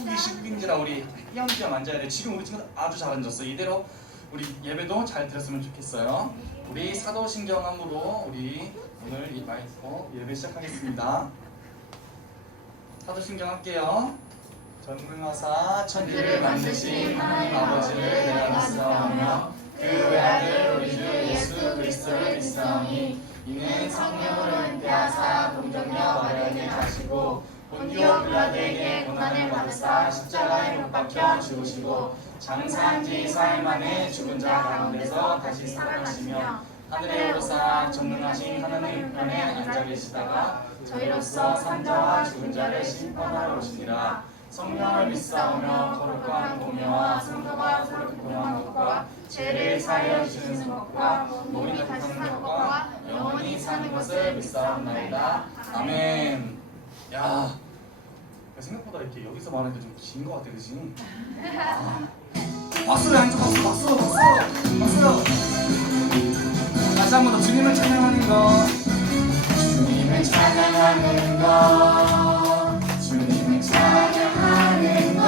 시국이 시국인지라 우리 띄엄띄엄 앉아야 돼. 지금 우리 친구들 아주 잘 앉았어. 이대로 우리 예배도 잘 드렸으면 좋겠어요. 우리 사도신경함으로 우리 오늘 이 예배 시작하겠습니다. 사도신경 할게요. 전능하사 천지를 만드신 하나님 아버지를 내가 믿사오며 그 외아들 우리 주 예수 그리스도를 믿사오니 이는 성령으로 잉태하사 동정녀 마리아에게 나시고 본디오 빌라도에게 고난을 받으사 십자가에 못 박혀 죽으시고 장사한 지 4일 만에 죽은 자 가운데서 다시 살아나시며 하늘에 오르사 전능하신 하나님 우편에 앉아 계시다가 저희로서 산자와 죽은 자를 심판하러 오시니라. 성령을 믿사오며 거룩한 공예와 성도가 서로 교통한 것과 죄를 사하여 주시는 것과 몸이 다시는 것과 영원히 사는 것을 믿사옵나이다. 아멘. 야, 생각보다 이렇게 여기서 말하니까 좀 긴 것 같아, 그치? 박수를 안 쳐, 박수. 다시 한 번 더 주님을 찬양하는 거. 주님을 찬양하는 거. 주님을 찬양하는 거.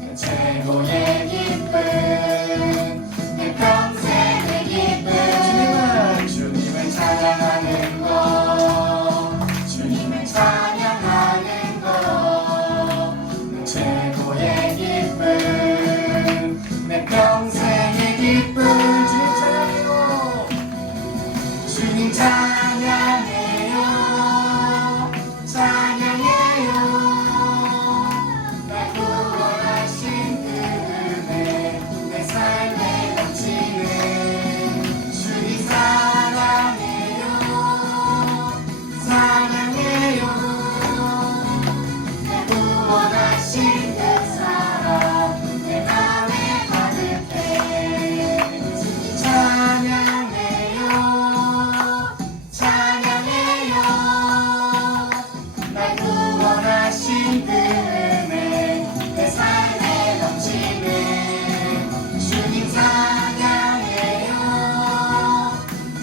내 최고의 기쁨. 내 평생의 기쁨. 주님을 찬양하는 거. 주님을 찬양하는 거. 내 최고의 기쁨. 내 평생의 기쁨. 주님 찬양해요. 찬양해요. 날 구원하신 그 은혜 내 삶에 넘치네. 주님 사랑해요. 사랑해요. 날 구원하신 그 사랑 내 맘에 가득해. 주님 찬양해요. 날 구원하신 그 은혜 내 삶에 넘치네. 주님 찬양해요.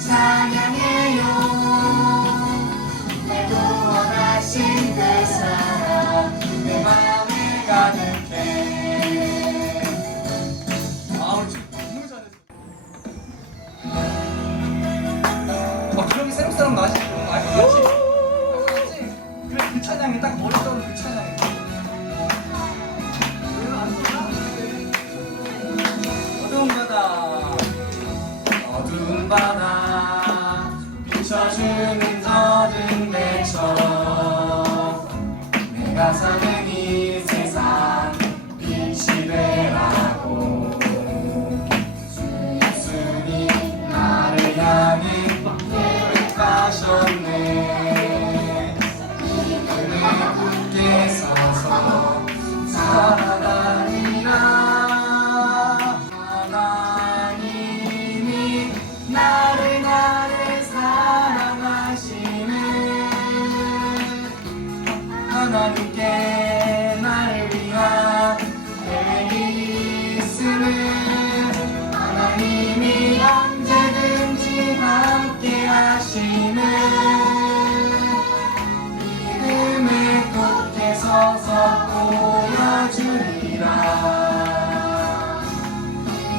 찬양해요. 날 구원하신 그 사랑 내 마음에 가득해. 우리 지금 너무 잘했어. 기록이 새록 사람 나지? 그 찬양이 딱 머리 떠오르는 그 찬양이. 어두운 바다 비춰주는 젖은 배처럼 내가 사는 이 세상 빛이 되라고 예수님 나를 향해 계획하셨네. 굳게 서서 살아가리라. 하나님이 나를 사랑하시네. 하나님께 나를 위한 계획이 있으면 하나님이 언제든지 함께 하시네. 서서 보여주리라.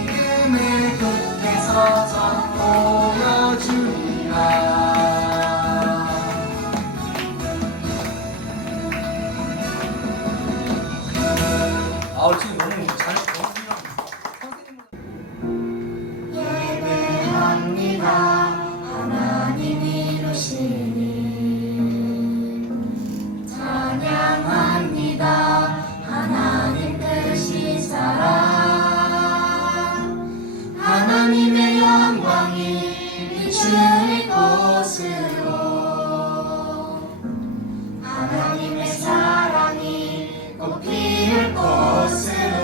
이름을 굳게 서서 보여주리라. 지금 너무 잘했어. 예배합니다. 하나님 이루시니 찬양합니다. 하나님 크신 사랑. 하나님의 영광이 비추일 곳으로 하나님의 사랑이 꽃 피울 곳으로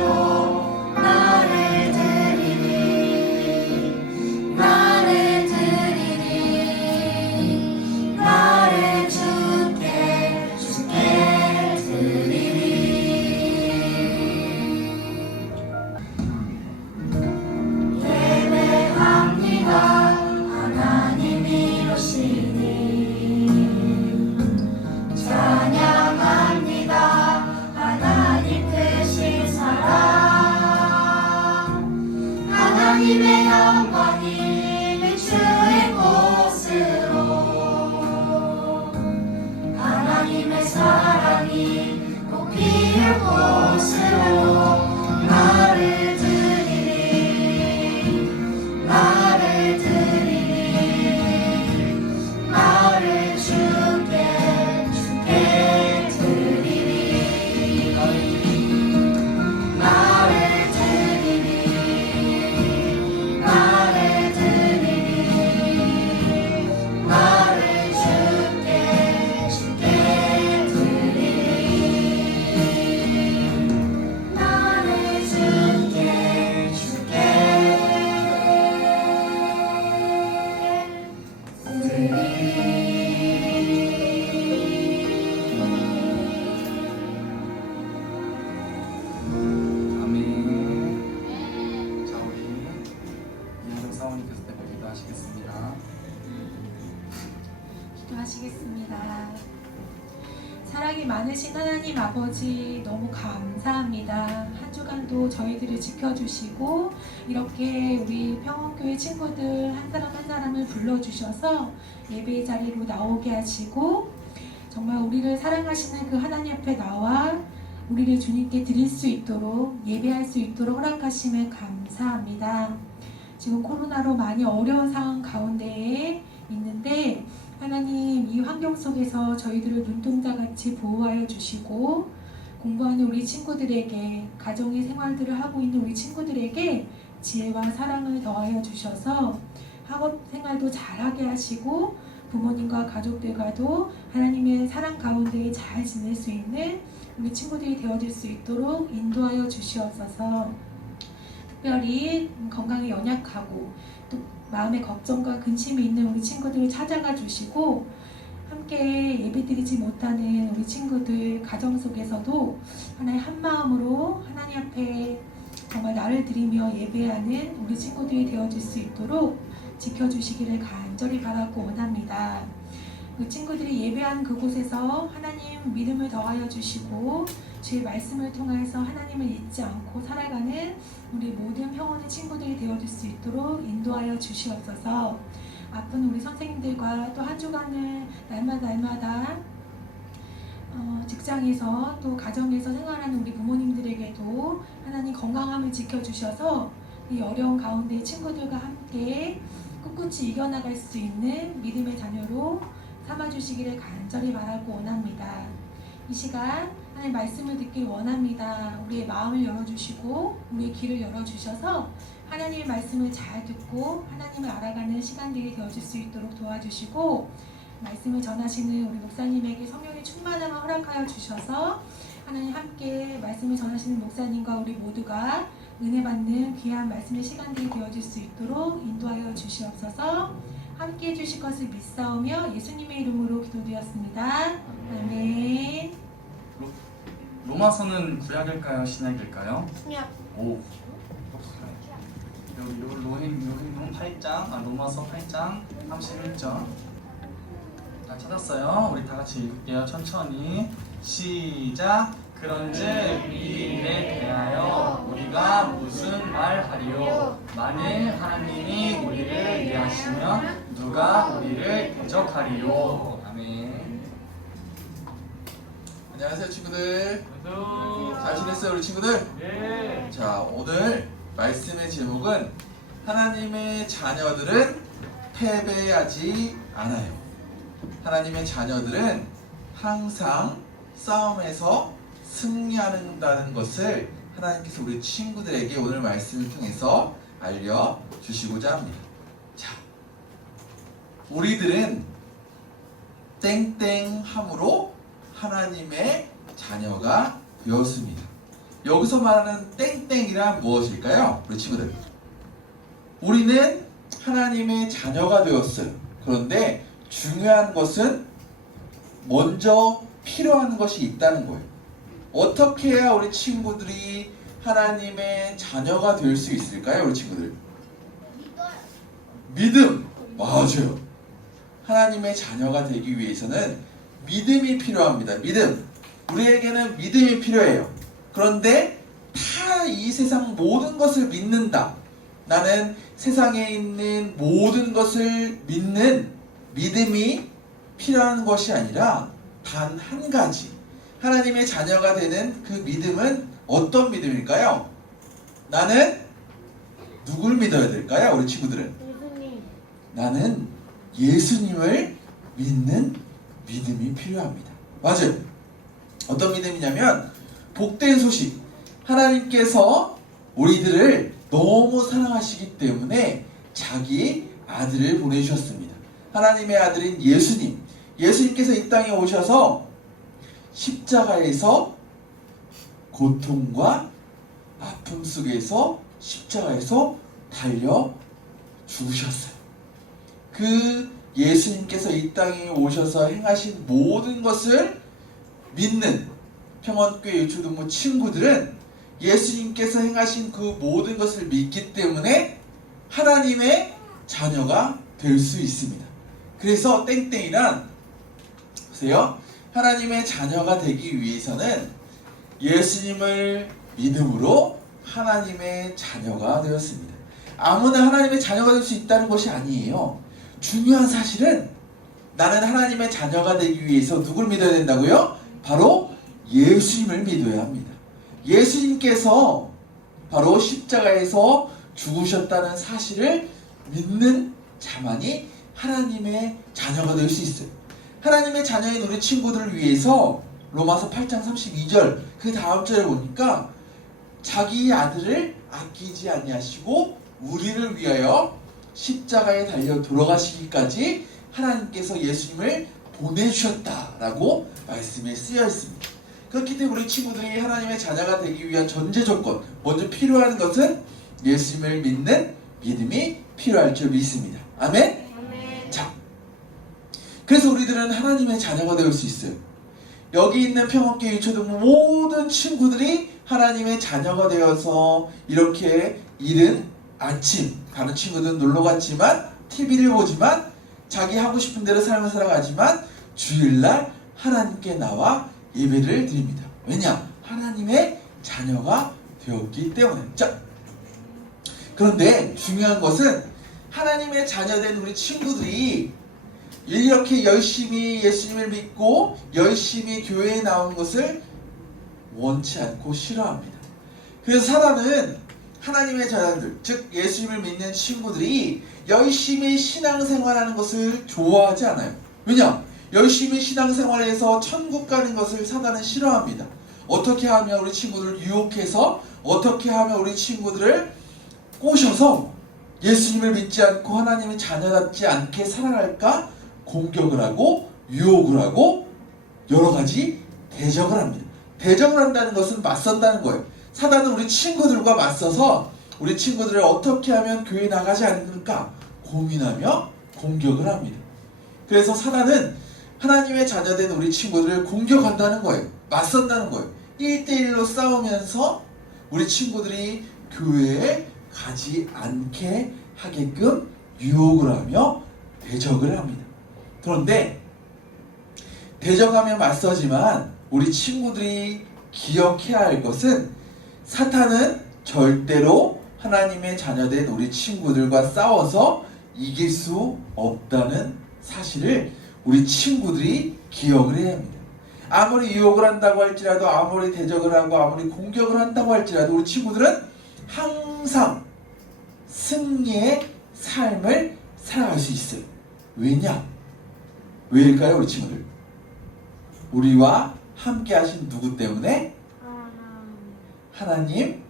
기도하시겠습니다. 사랑이 많으신 하나님 아버지 너무 감사합니다. 한 주간도 저희들을 지켜주시고 이렇게 우리 평원교회 친구들 한 사람 한 사람을 불러주셔서 예배의 자리로 나오게 하시고 정말 우리를 사랑하시는 그 하나님 앞에 나와 우리를 주님께 드릴 수 있도록 예배할 수 있도록 허락하시면 감사합니다. 지금 코로나로 많이 어려운 상황 가운데에 있는데 하나님 이 환경 속에서 저희들을 눈동자같이 보호하여 주시고 공부하는 우리 친구들에게 가정의 생활들을 하고 있는 우리 친구들에게 지혜와 사랑을 더하여 주셔서 학업 생활도 잘하게 하시고 부모님과 가족들과도 하나님의 사랑 가운데 잘 지낼 수 있는 우리 친구들이 되어질 수 있도록 인도하여 주시옵소서. 특별히 건강에 연약하고 또 마음의 걱정과 근심이 있는 우리 친구들을 찾아가 주시고 함께 예배드리지 못하는 우리 친구들 가정 속에서도 하나의 한 마음으로 하나님 앞에 정말 나를 드리며 예배하는 우리 친구들이 되어질 수 있도록 지켜주시기를 간절히 바라고 원합니다. 그 친구들이 예배한 그곳에서 하나님 믿음을 더하여 주시고 주의 말씀을 통해서 하나님을 잊지 않고 살아가는 우리 모든 평원의 친구들이 되어줄 수 있도록 인도하여 주시옵소서. 아픈 우리 선생님들과 또 한 주간을 날마다 직장에서 또 가정에서 생활하는 우리 부모님들에게도 하나님 건강함을 지켜주셔서 이 어려운 가운데 친구들과 함께 꿋꿋이 이겨나갈 수 있는 믿음의 자녀로 삼아주시기를 간절히 바라고 원합니다. 이 시간 하나님 말씀을 듣길 원합니다. 우리의 마음을 열어주시고 우리의 귀를 열어주셔서 하나님의 말씀을 잘 듣고 하나님을 알아가는 시간들이 되어질 수 있도록 도와주시고 말씀을 전하시는 우리 목사님에게 성령의 충만함을 허락하여 주셔서 하나님 함께 말씀을 전하시는 목사님과 우리 모두가 은혜 받는 귀한 말씀의 시간들이 되어질 수 있도록 인도하여 주시옵소서. 함께 해주실 것을 믿사오며 예수님의 이름으로 기도드렸습니다. 아멘. 로마서는 구약일까요? 신약일까요? 신약. 오. 여기 로행론 8장, 로마서 8장 31절. 다 찾았어요? 우리 다 같이 읽을게요. 천천히. 시작. 그런즉 이 일에 대하여 우리가 무슨 말하리요? 만일 하나님이 우리를 위하시면 누가 우리를 대적하리요? 아멘. 안녕하세요 친구들. 안녕하세요. 잘 지냈어요 우리 친구들? 예. 자, 오늘 말씀의 제목은 하나님의 자녀들은 패배하지 않아요. 하나님의 자녀들은 항상 싸움에서 승리한다는 것을 하나님께서 우리 친구들에게 오늘 말씀을 통해서 알려주시고자 합니다. 자, 우리들은 땡땡함으로 하나님의 자녀가 되었습니다. 여기서 말하는 땡땡이란 무엇일까요? 우리 친구들, 우리는 하나님의 자녀가 되었어요. 그런데 중요한 것은 먼저 필요한 것이 있다는 거예요. 어떻게 해야 우리 친구들이 하나님의 자녀가 될 수 있을까요? 우리 친구들, 믿음. 맞아요. 하나님의 자녀가 되기 위해서는 믿음이 필요합니다. 믿음. 우리에게는 믿음이 필요해요. 그런데 다 이 세상 모든 것을 믿는다. 나는 세상에 있는 모든 것을 믿는 믿음이 필요한 것이 아니라 단 한 가지, 하나님의 자녀가 되는 그 믿음은 어떤 믿음일까요? 나는 누굴 믿어야 될까요? 우리 친구들은 예수님. 나는 예수님을 믿는 믿음이 필요합니다. 맞아요. 어떤 믿음이냐면 복된 소식. 하나님께서 우리들을 너무 사랑하시기 때문에 자기 아들을 보내주셨습니다. 하나님의 아들인 예수님. 예수님께서 이 땅에 오셔서 십자가에서 고통과 아픔 속에서 십자가에서 달려 죽으셨어요. 그 예수님께서 이 땅에 오셔서 행하신 모든 것을 믿는 평원교회 유초등부 친구들은 예수님께서 행하신 그 모든 것을 믿기 때문에 하나님의 자녀가 될 수 있습니다. 그래서 땡땡이란 보세요. 하나님의 자녀가 되기 위해서는 예수님을 믿음으로 하나님의 자녀가 되었습니다. 아무나 하나님의 자녀가 될 수 있다는 것이 아니에요. 중요한 사실은 나는 하나님의 자녀가 되기 위해서 누굴 믿어야 된다고요? 바로 예수님을 믿어야 합니다. 예수님께서 바로 십자가에서 죽으셨다는 사실을 믿는 자만이 하나님의 자녀가 될 수 있어요. 하나님의 자녀인 우리 친구들을 위해서 로마서 8장 32절 그 다음 절에 보니까 자기 아들을 아끼지 아니하시고 우리를 위하여 십자가에 달려 돌아가시기까지 하나님께서 예수님을 보내주셨다라고 말씀에 쓰여 있습니다. 그렇기 때문에 우리 친구들이 하나님의 자녀가 되기 위한 전제 조건, 먼저 필요한 것은 예수님을 믿는 믿음이 필요할 줄 믿습니다. 아멘? 자, 그래서 우리들은 하나님의 자녀가 될 수 있어요. 여기 있는 평화교회 유초등 모든 친구들이 하나님의 자녀가 되어서 이렇게 이른 아침, 다른 친구들은 놀러 갔지만 TV를 보지만 자기 하고 싶은 대로 삶을 살아가지만 주일날 하나님께 나와 예배를 드립니다. 왜냐? 하나님의 자녀가 되었기 때문에. 자, 그런데 중요한 것은 하나님의 자녀된 우리 친구들이 이렇게 열심히 예수님을 믿고 열심히 교회에 나온 것을 원치 않고 싫어합니다. 그래서 사단은 하나님의 자녀들, 즉 예수님을 믿는 친구들이 열심히 신앙생활하는 것을 좋아하지 않아요. 왜냐? 열심히 신앙생활해서 천국 가는 것을 사단은 싫어합니다. 어떻게 하면 우리 친구들을 유혹해서, 어떻게 하면 우리 친구들을 꼬셔서 예수님을 믿지 않고 하나님의 자녀답지 않게 살아갈까 공격을 하고 유혹을 하고 여러 가지 대적을 합니다. 대적을 한다는 것은 맞선다는 거예요. 사단은 우리 친구들과 맞서서 우리 친구들을 어떻게 하면 교회 나가지 않을까 고민하며 공격을 합니다. 그래서 사단은 하나님의 자녀된 우리 친구들을 공격한다는 거예요. 맞선다는 거예요. 1대1로 싸우면서 우리 친구들이 교회에 가지 않게 하게끔 유혹을 하며 대적을 합니다. 그런데 대적하며 맞서지만 우리 친구들이 기억해야 할 것은 사탄은 절대로 하나님의 자녀된 우리 친구들과 싸워서 이길 수 없다는 사실을 우리 친구들이 기억을 해야 합니다. 아무리 유혹을 한다고 할지라도, 아무리 대적을 하고 아무리 공격을 한다고 할지라도 우리 친구들은 항상 승리의 삶을 살아갈 수 있어요. 왜냐? 왜일까요, 우리 친구들? 우리와 함께 하신 누구 때문에? 하나님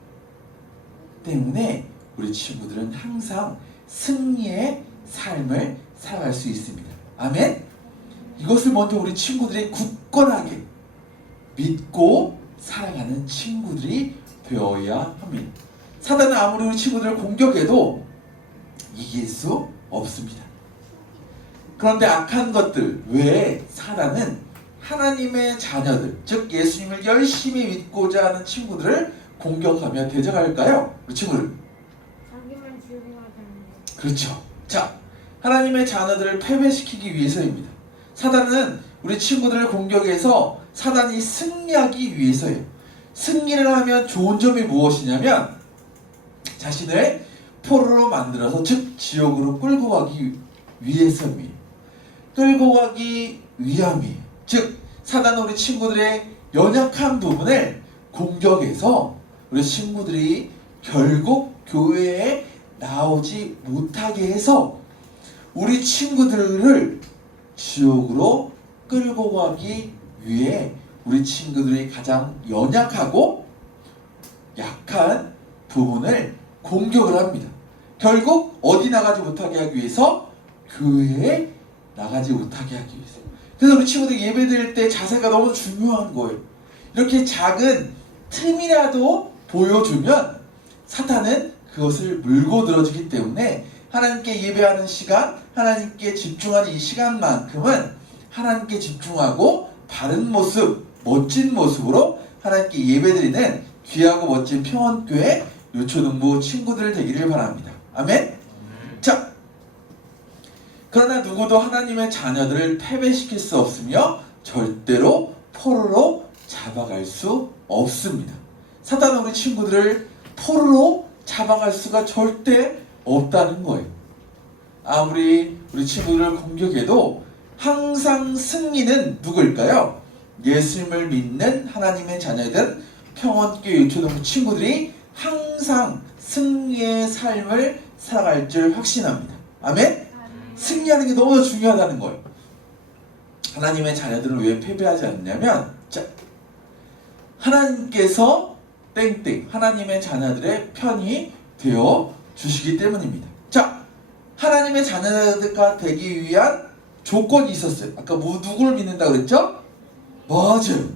때문에 우리 친구들은 항상 승리의 삶을 살아갈 수 있습니다. 아멘? 이것을 먼저 우리 친구들이 굳건하게 믿고 살아가는 친구들이 되어야 합니다. 사단은 아무리 우리 친구들을 공격해도 이길 수 없습니다. 그런데 악한 것들 외에 사단은 하나님의 자녀들, 즉 예수님을 열심히 믿고자 하는 친구들을 공격하며 대적할까요? 우리 친구들. 자기만 즐거워하잖아요. 그렇죠. 자, 하나님의 자녀들을 패배시키기 위해서입니다. 사단은 우리 친구들을 공격해서 사단이 승리하기 위해서예요. 승리를 하면 좋은 점이 무엇이냐면 자신을 포로로 만들어서, 즉 지옥으로 끌고 가기 위해서입니다. 끌고 가기 위함이에요. 즉 사단은 우리 친구들의 연약한 부분을 공격해서 우리 친구들이 결국 교회에 나오지 못하게 해서 우리 친구들을 지옥으로 끌고 가기 위해 우리 친구들이 가장 연약하고 약한 부분을 공격을 합니다. 결국 어디 나가지 못하게 하기 위해서? 교회에 나가지 못하게 하기 위해서. 그래서 우리 친구들이 예배 드릴 때 자세가 너무 중요한 거예요. 이렇게 작은 틈이라도 보여주면 사탄은 그것을 물고 들어주기 때문에 하나님께 예배하는 시간, 하나님께 집중하는 이 시간만큼은 하나님께 집중하고 바른 모습, 멋진 모습으로 하나님께 예배드리는 귀하고 멋진 평원교회 유초등부 친구들 되기를 바랍니다. 아멘? 자, 그러나 누구도 하나님의 자녀들을 패배시킬 수 없으며 절대로 포로로 잡아갈 수 없습니다. 사탄은 우리 친구들을 포로로 잡아갈 수가 절대 없다는 거예요. 아무리 우리 친구들을 공격해도 항상 승리는 누구일까요? 예수님을 믿는 하나님의 자녀든 평원교회 유초동 친구들이 항상 승리의 삶을 살아갈 줄 확신합니다. 아멘? 승리하는 게 너무나 중요하다는 거예요. 하나님의 자녀들은 왜 패배하지 않냐면, 자, 하나님께서 땡땡 하나님의 자녀들의 편이 되어 주시기 때문입니다. 자, 하나님의 자녀가 되기 위한 조건이 있었어요. 아까 누구를 믿는다고 그랬죠? 맞아요.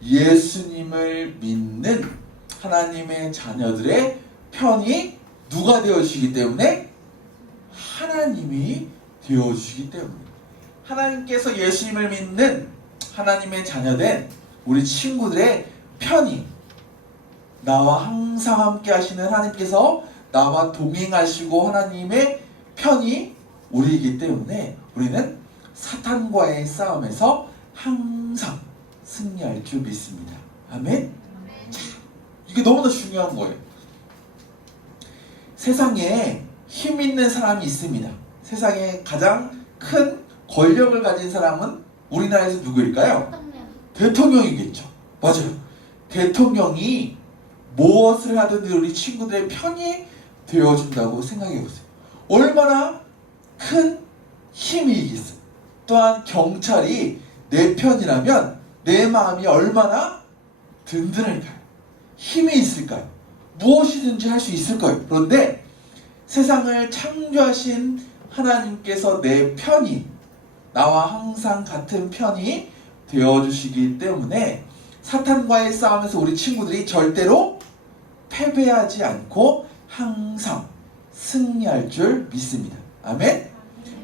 예수님을 믿는 하나님의 자녀들의 편이 누가 되어주시기 때문에? 하나님이 되어주시기 때문에. 하나님께서 예수님을 믿는 하나님의 자녀된 우리 친구들의 편이, 나와 항상 함께 하시는 하나님께서 나와 동행하시고 하나님의 편이 우리이기 때문에 우리는 사탄과의 싸움에서 항상 승리할 줄 믿습니다. 아멘? 자, 이게 너무나 중요한 거예요. 세상에 힘 있는 사람이 있습니다. 세상에 가장 큰 권력을 가진 사람은 우리나라에서 누구일까요? 대통령이겠죠. 맞아요. 대통령이 무엇을 하든 우리 친구들의 편이 되어준다고 생각해보세요. 얼마나 큰 힘이 있겠어요. 또한 경찰이 내 편이라면 내 마음이 얼마나 든든할까요? 힘이 있을까요? 무엇이든지 할 수 있을까요? 그런데 세상을 창조하신 하나님께서 내 편이, 나와 항상 같은 편이 되어주시기 때문에 사탄과의 싸움에서 우리 친구들이 절대로 패배하지 않고 항상 승리할 줄 믿습니다. 아멘?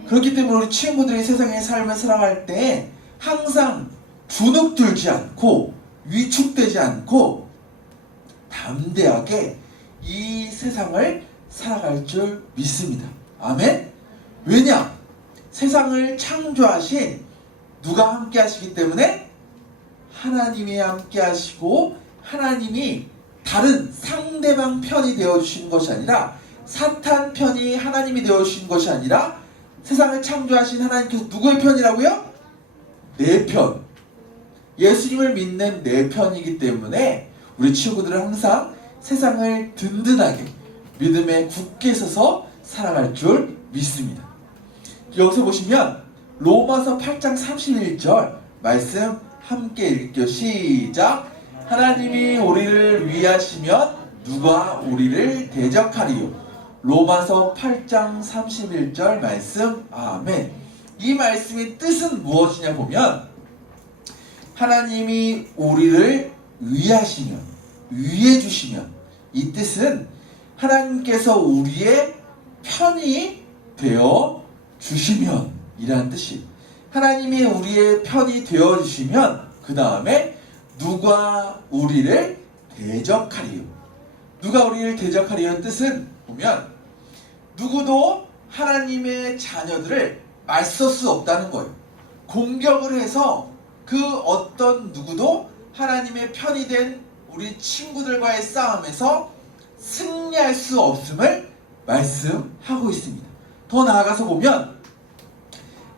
그렇기 때문에 우리 친구들이 세상의 삶을 살아갈 때 항상 주눅들지 않고 위축되지 않고 담대하게 이 세상을 살아갈 줄 믿습니다. 아멘? 왜냐? 세상을 창조하신 누가 함께 하시기 때문에? 하나님이 함께 하시고 하나님이 다른 상대방 편이 되어주신 것이 아니라, 사탄 편이 하나님이 되어주신 것이 아니라 세상을 창조하신 하나님께서 누구의 편이라고요? 내 편. 예수님을 믿는 내 편이기 때문에 우리 친구들은 항상 세상을 든든하게 믿음에 굳게 서서 살아갈 줄 믿습니다. 여기서 보시면 로마서 8장 31절 말씀 함께 읽을게요. 시작. 하나님이 우리를 위하시면 누가 우리를 대적하리요. 로마서 8장 31절 말씀. 아멘. 이 말씀의 뜻은 무엇이냐 보면, 하나님이 우리를 위하시면, 위해 주시면, 이 뜻은 하나님께서 우리의 편이 되어 주시면 이라는 뜻이에요. 하나님이 우리의 편이 되어 주시면 그 다음에 누가 우리를 대적하리요. 누가 우리를 대적하리요 뜻은 보면, 누구도 하나님의 자녀들을 맞설 수 없다는 거예요. 공격을 해서 그 어떤 누구도 하나님의 편이 된 우리 친구들과의 싸움에서 승리할 수 없음을 말씀하고 있습니다. 더 나아가서 보면,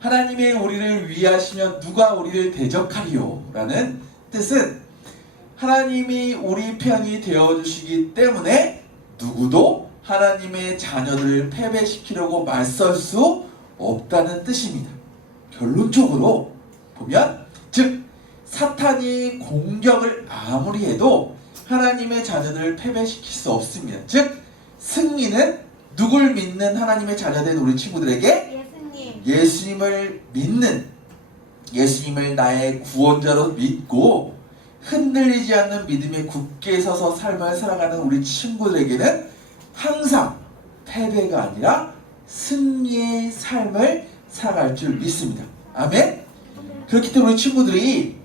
하나님의 우리를 위하시면 누가 우리를 대적하리요 라는 뜻은, 하나님이 우리 편이 되어주시기 때문에 누구도 하나님의 자녀들을 패배시키려고 맞설 수 없다는 뜻입니다. 결론적으로 보면, 즉 사탄이 공격을 아무리 해도 하나님의 자녀들을 패배시킬 수 없습니다. 즉 승리는 누굴 믿는 하나님의 자녀된 우리 친구들에게? 예수님을 믿는, 예수님을 나의 구원자로 믿고 흔들리지 않는 믿음에 굳게 서서 삶을 살아가는 우리 친구들에게는 항상 패배가 아니라 승리의 삶을 살아갈 줄 믿습니다. 아멘? 그렇기 때문에 우리 친구들이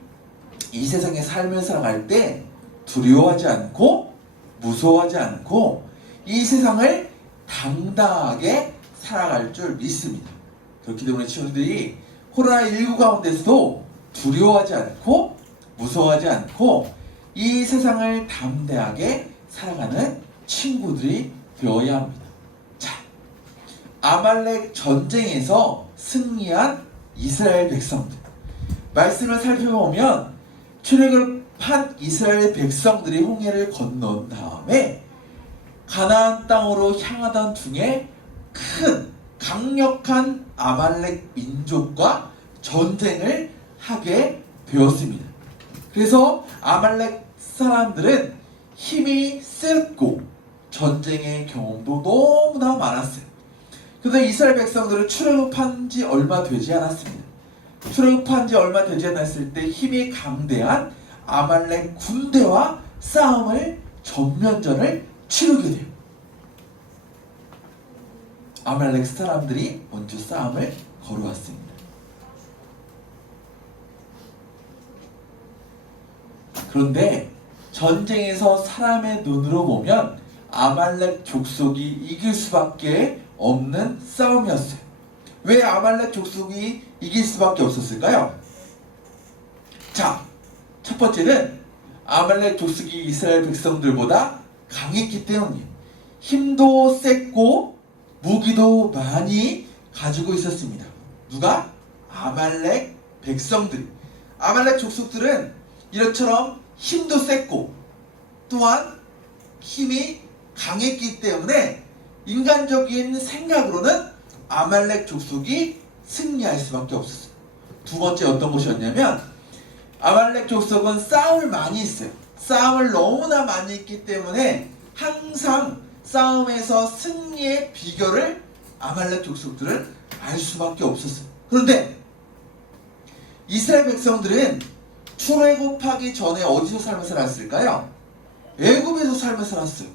이 세상의 삶을 살아갈 때 두려워하지 않고 무서워하지 않고 이 세상을 당당하게 살아갈 줄 믿습니다. 그렇기 때문에 친구들이 코로나19 가운데서도 두려워하지 않고 무서워하지 않고 이 세상을 담대하게 살아가는 친구들이 되어야 합니다. 자, 아말렉 전쟁에서 승리한 이스라엘 백성들. 말씀을 살펴보면 출애굽한 이스라엘 백성들이 홍해를 건넌 다음에 가나안 땅으로 향하던 중에 큰 강력한 아말렉 민족과 전쟁을 하게 되었습니다. 그래서 아말렉 사람들은 힘이 셌고 전쟁의 경험도 너무나 많았어요. 그런데 이스라엘 백성들은 출애굽한 지 얼마 되지 않았습니다. 출애굽한 지 얼마 되지 않았을 때 힘이 강대한 아말렉 군대와 싸움을 전면전을 치르게 돼요. 아말렉 사람들이 먼저 싸움을 걸어왔습니다. 그런데 전쟁에서 사람의 눈으로 보면 아말렉 족속이 이길 수밖에 없는 싸움이었어요. 왜 아말렉 족속이 이길 수밖에 없었을까요? 자, 첫 번째는 아말렉 족속이 이스라엘 백성들보다 강했기 때문이에요. 힘도 셌고 무기도 많이 가지고 있었습니다. 누가? 아말렉 백성들이. 아말렉 족속들은 이처럼 힘도 셌고 또한 힘이 강했기 때문에 인간적인 생각으로는 아말렉 족속이 승리할 수밖에 없었어요. 두 번째 어떤 것이었냐면 아말렉 족속은 싸움을 많이 했어요. 싸움을 너무나 많이 했기 때문에 항상 싸움에서 승리의 비결을 아말렉 족속들은 알 수밖에 없었어요. 그런데 이스라엘 백성들은 출애굽하기 전에 어디서 삶을 살았을까요? 애굽에서 삶을 살았어요.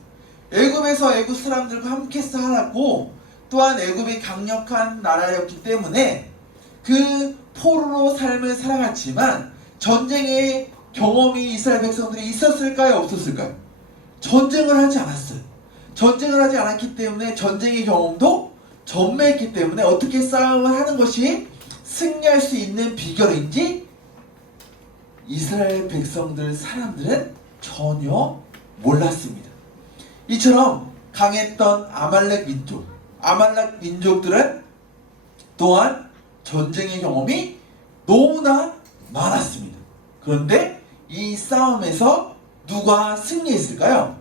애굽에서 애굽 사람들과 함께 살았고 또한 애굽이 강력한 나라였기 때문에 그 포로로 삶을 살아갔지만 전쟁의 경험이 이스라엘 백성들이 있었을까요? 없었을까요? 전쟁을 하지 않았어요. 전쟁을 하지 않았기 때문에 전쟁의 경험도 전무했기 때문에 어떻게 싸움을 하는 것이 승리할 수 있는 비결인지 이스라엘 백성들 사람들은 전혀 몰랐습니다. 이처럼 강했던 아말렉 민족들은 또한 전쟁의 경험이 너무나 많았습니다. 그런데 이 싸움에서 누가 승리했을까요?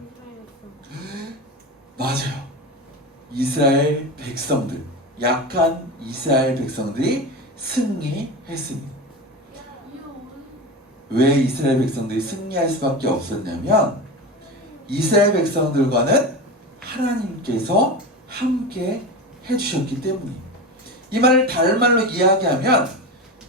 맞아요. 이스라엘 백성들, 약한 이스라엘 백성들이 승리했습니다. 왜 이스라엘 백성들이 승리할 수밖에 없었냐면 이스라엘 백성들과는 하나님께서 함께 해주셨기 때문이에요. 이 말을 다른 말로 이야기하면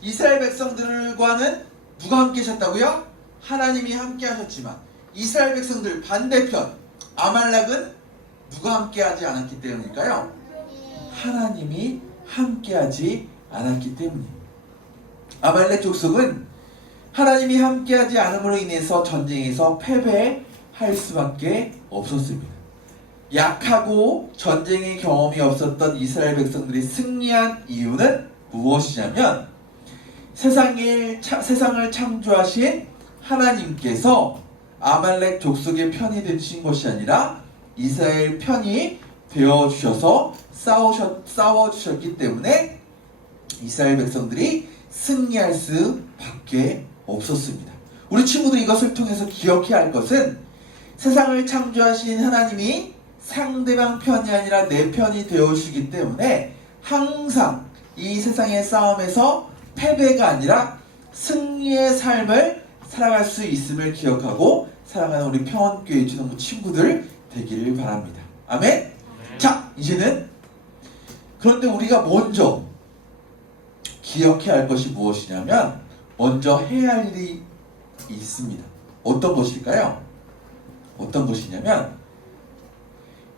이스라엘 백성들과는 누가 함께 하셨다고요? 하나님이 함께 하셨지만 이스라엘 백성들 반대편 아말렉은 누가 함께 하지 않았기 때문일까요? 하나님이 함께 하지 않았기 때문이에요. 아말렉 족속은 하나님이 함께 하지 않음으로 인해서 전쟁에서 패배할 수밖에 없었습니다. 약하고 전쟁의 경험이 없었던 이스라엘 백성들이 승리한 이유는 무엇이냐면 세상을 창조하신 하나님께서 아말렉 족속의 편이 되신 것이 아니라 이스라엘 편이 되어주셔서 싸워주셨기 때문에 이스라엘 백성들이 승리할 수밖에 없었습니다. 우리 친구들 이것을 통해서 기억해야 할 것은 세상을 창조하신 하나님이 상대방 편이 아니라 내 편이 되어주시기 때문에 항상 이 세상의 싸움에서 패배가 아니라 승리의 삶을 살아갈 수 있음을 기억하고 살아가는 우리 평안교회 주동부 친구들 되기를 바랍니다. 아멘? 자, 이제는 그런데 우리가 먼저 기억해야 할 것이 무엇이냐면 먼저 해야 할 일이 있습니다. 어떤 것일까요? 어떤 것이냐면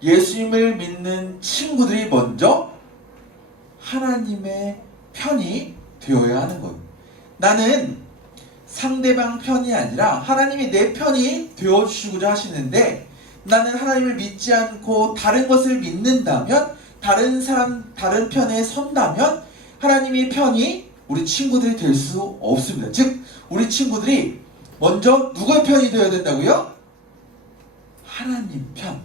예수님을 믿는 친구들이 먼저 하나님의 편이 되어야 하는 거예요. 나는 상대방 편이 아니라 하나님이 내 편이 되어주시고자 하시는데 나는 하나님을 믿지 않고 다른 것을 믿는다면 다른 편에 선다면 하나님의 편이 우리 친구들이 될 수 없습니다. 즉 우리 친구들이 먼저 누구의 편이 되어야 된다고요? 하나님 편.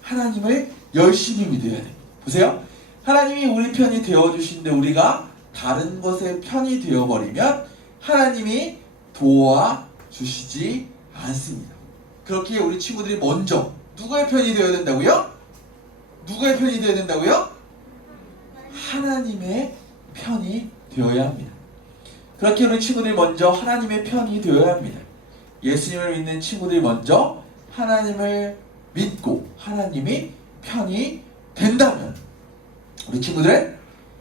하나님을 열심히 믿어야 돼. 보세요. 하나님이 우리 편이 되어주신데 우리가 다른 것의 편이 되어버리면 하나님이 도와주시지 않습니다. 그렇기에 우리 친구들이 먼저 누구의 편이 되어야 된다고요? 누구의 편이 되어야 된다고요? 하나님의 편이 되어야 합니다. 그렇게 우리 친구들이 먼저 하나님의 편이 되어야 합니다. 예수님을 믿는 친구들이 먼저 하나님을 믿고 하나님이 편이 된다면 우리 친구들은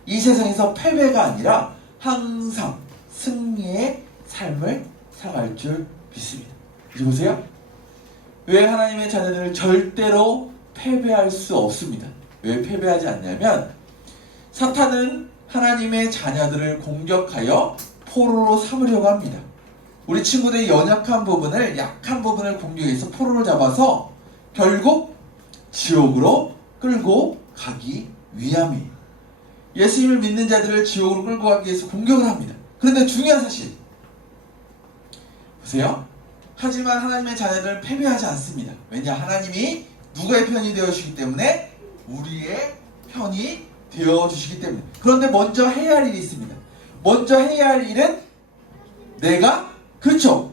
이 세상에서 패배가 아니라 항상 승리의 삶을 살아갈 줄 믿습니다. 이제 보세요. 왜 하나님의 자녀들을 절대로 패배할 수 없습니다. 왜 패배하지 않냐면 사탄은 하나님의 자녀들을 공격하여 포로로 삼으려고 합니다. 우리 친구들의 연약한 부분을 약한 부분을 공격해서 포로를 잡아서 결국 지옥으로 끌고 가기 위함이에요. 예수님을 믿는 자들을 지옥으로 끌고 가기 위해서 공격을 합니다. 그런데 중요한 사실 보세요. 하지만 하나님의 자녀들은 패배하지 않습니다. 왜냐? 하나님이 누구의 편이 되어주시기 때문에 우리의 편이 되어주시기 때문에. 그런데 먼저 해야 할 일이 있습니다. 먼저 해야 할 일은 내가 그렇죠.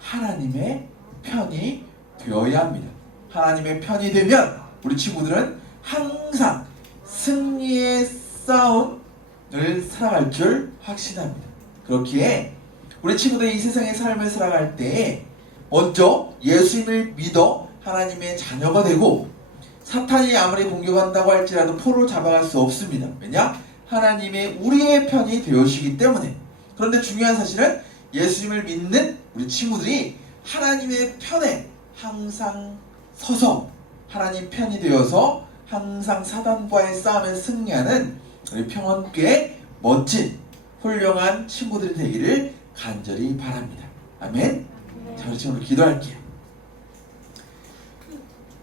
하나님의 편이 되어야 합니다. 하나님의 편이 되면 우리 친구들은 항상 승리의 싸움을 살아갈 줄 확신합니다. 그렇기에 우리 친구들이 이 세상의 삶을 살아갈 때 먼저 예수님을 믿어 하나님의 자녀가 되고 사탄이 아무리 공격한다고 할지라도 포로 잡아갈 수 없습니다. 왜냐? 하나님의 우리의 편이 되어주시기 때문에. 그런데 중요한 사실은 예수님을 믿는 우리 친구들이 하나님의 편에 항상 서서 하나님 편이 되어서 항상 사단과의 싸움에 승리하는 우리 평안교회 멋진 훌륭한 친구들이 되기를 간절히 바랍니다. 아멘. 자, 우리 지금 기도할게요.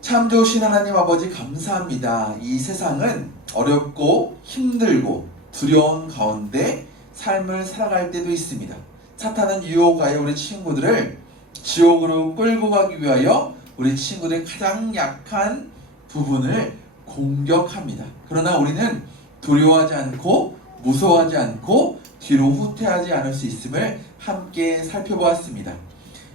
참 좋으신 하나님 아버지 감사합니다. 이 세상은 어렵고 힘들고 두려운 가운데 삶을 살아갈 때도 있습니다. 사탄은 유혹하여 우리 친구들을 지옥으로 끌고 가기 위하여 우리 친구들의 가장 약한 부분을 공격합니다. 그러나 우리는 두려워하지 않고 무서워하지 않고 뒤로 후퇴하지 않을 수 있음을 함께 살펴보았습니다.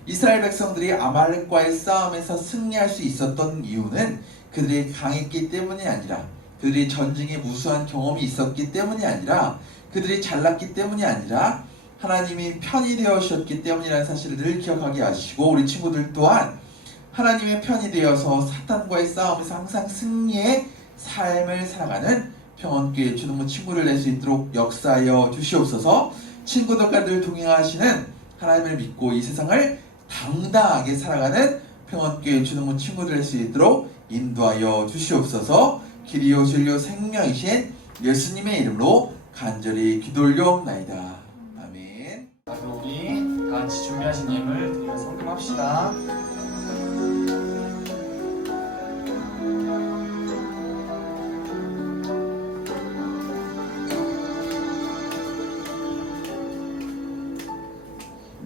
이스라엘 백성들이 아말렉과의 싸움에서 승리할 수 있었던 이유는 그들이 강했기 때문이 아니라 그들이 전쟁에 무수한 경험이 있었기 때문이 아니라 그들이 잘났기 때문이 아니라 하나님이 편이 되어 주셨기 때문이라는 사실을 늘 기억하게 하시고 우리 친구들 또한 하나님의 편이 되어서 사탄과의 싸움에서 항상 승리의 삶을 살아가는 평안교회 주동무 친구를 낼 수 있도록 역사하여 주시옵소서. 친구들과 늘 동행하시는 하나님을 믿고 이 세상을 당당하게 살아가는 평안교회 주동무 친구들 낼 수 있도록 인도하여 주시옵소서. 길이요 진리요 생명이신 예수님의 이름으로 간절히 기도 올려옵나이다. 아멘. 자, 그럼 우리 다 같이 준비하신 예물 드리며 성금합시다.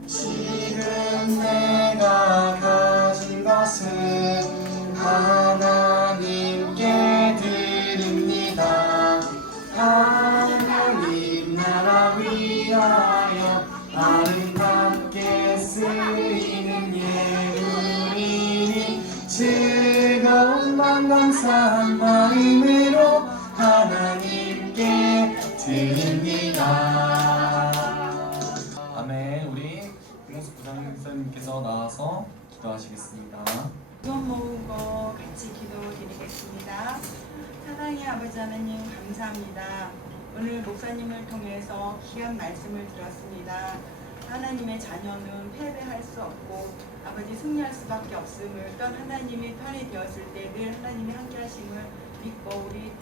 지금 내가 가진 것은 하나님께 드립니다. 하나님 나라 위하여 아름답게 쓰이는 예물이니 즐거운 맘 감사한 마음으로 하나님께 드립니다. 아멘. 우리 김홍숙 부장님께서 나와서 기도하시겠습니다. 기도 모으고 같이 기도드리겠습니다. 사랑의 아버지 하나님 감사합니다. 오늘 목사님을 통해서 귀한 말씀을 들었습니다. 하나님의 자녀는 패배할 수 없고 아버지 승리할 수밖에 없음을 또 하나님의 편이 되었을 때 늘 하나님이 함께 하심을 믿고 우리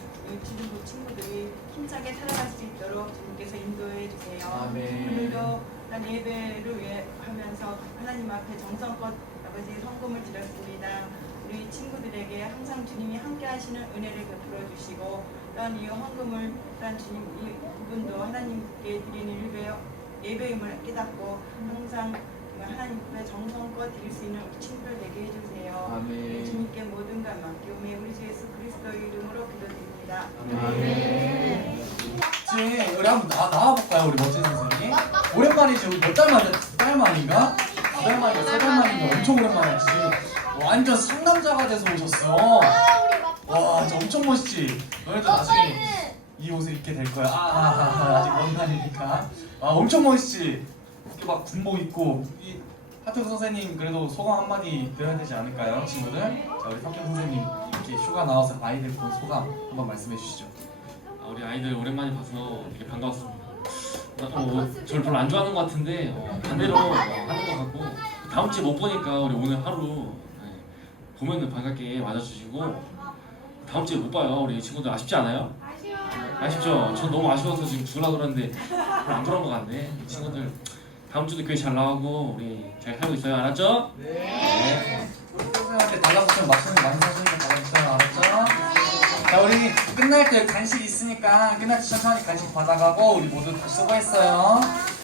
지도부 친구들이 힘차게 살아갈 수 있도록 주님께서 인도해 주세요. 아멘. 오늘도 난 예배를 위해 하면서 하나님 앞에 정성껏 아버지 헌금을 드렸습니다. 우리 친구들에게 항상 주님이 함께 하시는 은혜를 베풀어 주시고 또한 이 헌금을 또한 주님 이 부분도 하나님께 드리는 예배임을 깨닫고 항상 하나님께 정성껏 드릴 수 있는 우리 친구들 되게 해주세요. 아멘. 주님께 모든 것 맡기오매 우리 주 예수 그리스도의 이름으로 기도드립니다. 네, 우리 한번 나와볼까요, 우리 멋진 선생님? 오랜만이지, 우리 몇 달 만에, 2달 만인가? 2달 만인가, 3달 만인가? 엄청 오랜만이지. 완전 상남자가 돼서 오셨어. 와, 진짜 엄청 멋있지? 너네도 나중에 이 옷을 입게 될 거야. 아직 먼 날이니까. 아, 엄청 멋있지? 이렇게 막 군복 입고. 이 하태경 선생님, 그래도 소감 한마디 드려야 되지 않을까요, 친구들? 자, 우리 하태경 선생님, 이렇게 휴가 나와서 아이들 본 소감 한번 말씀해 주시죠. 우리 아이들 오랜만에 봐서 되게 반가웠습니다. 저를 별로 안 좋아하는 것 같은데 반대로 하는 것 같고 다음 주에 못 보니까 우리 오늘 하루 보면은 반갑게 맞아주시고 다음 주에 못 봐요. 우리 친구들 아쉽지 않아요? 아쉽죠? 전 너무 아쉬워서 지금 죽으려고 그러는데 별로 안 그런 것 같네. 우리 친구들 다음 주도 교회 잘 나오고 우리 잘 살고 있어요. 알았죠? 네. 우리 선생님한테 달라붙으면 맛있는 거 많이 사주니까 달라붙어요. 알았죠? 자, 우리 끝날 때 간식 있으니까 끝날 때 천천히 간식 받아가고 우리 모두 다 수고했어요.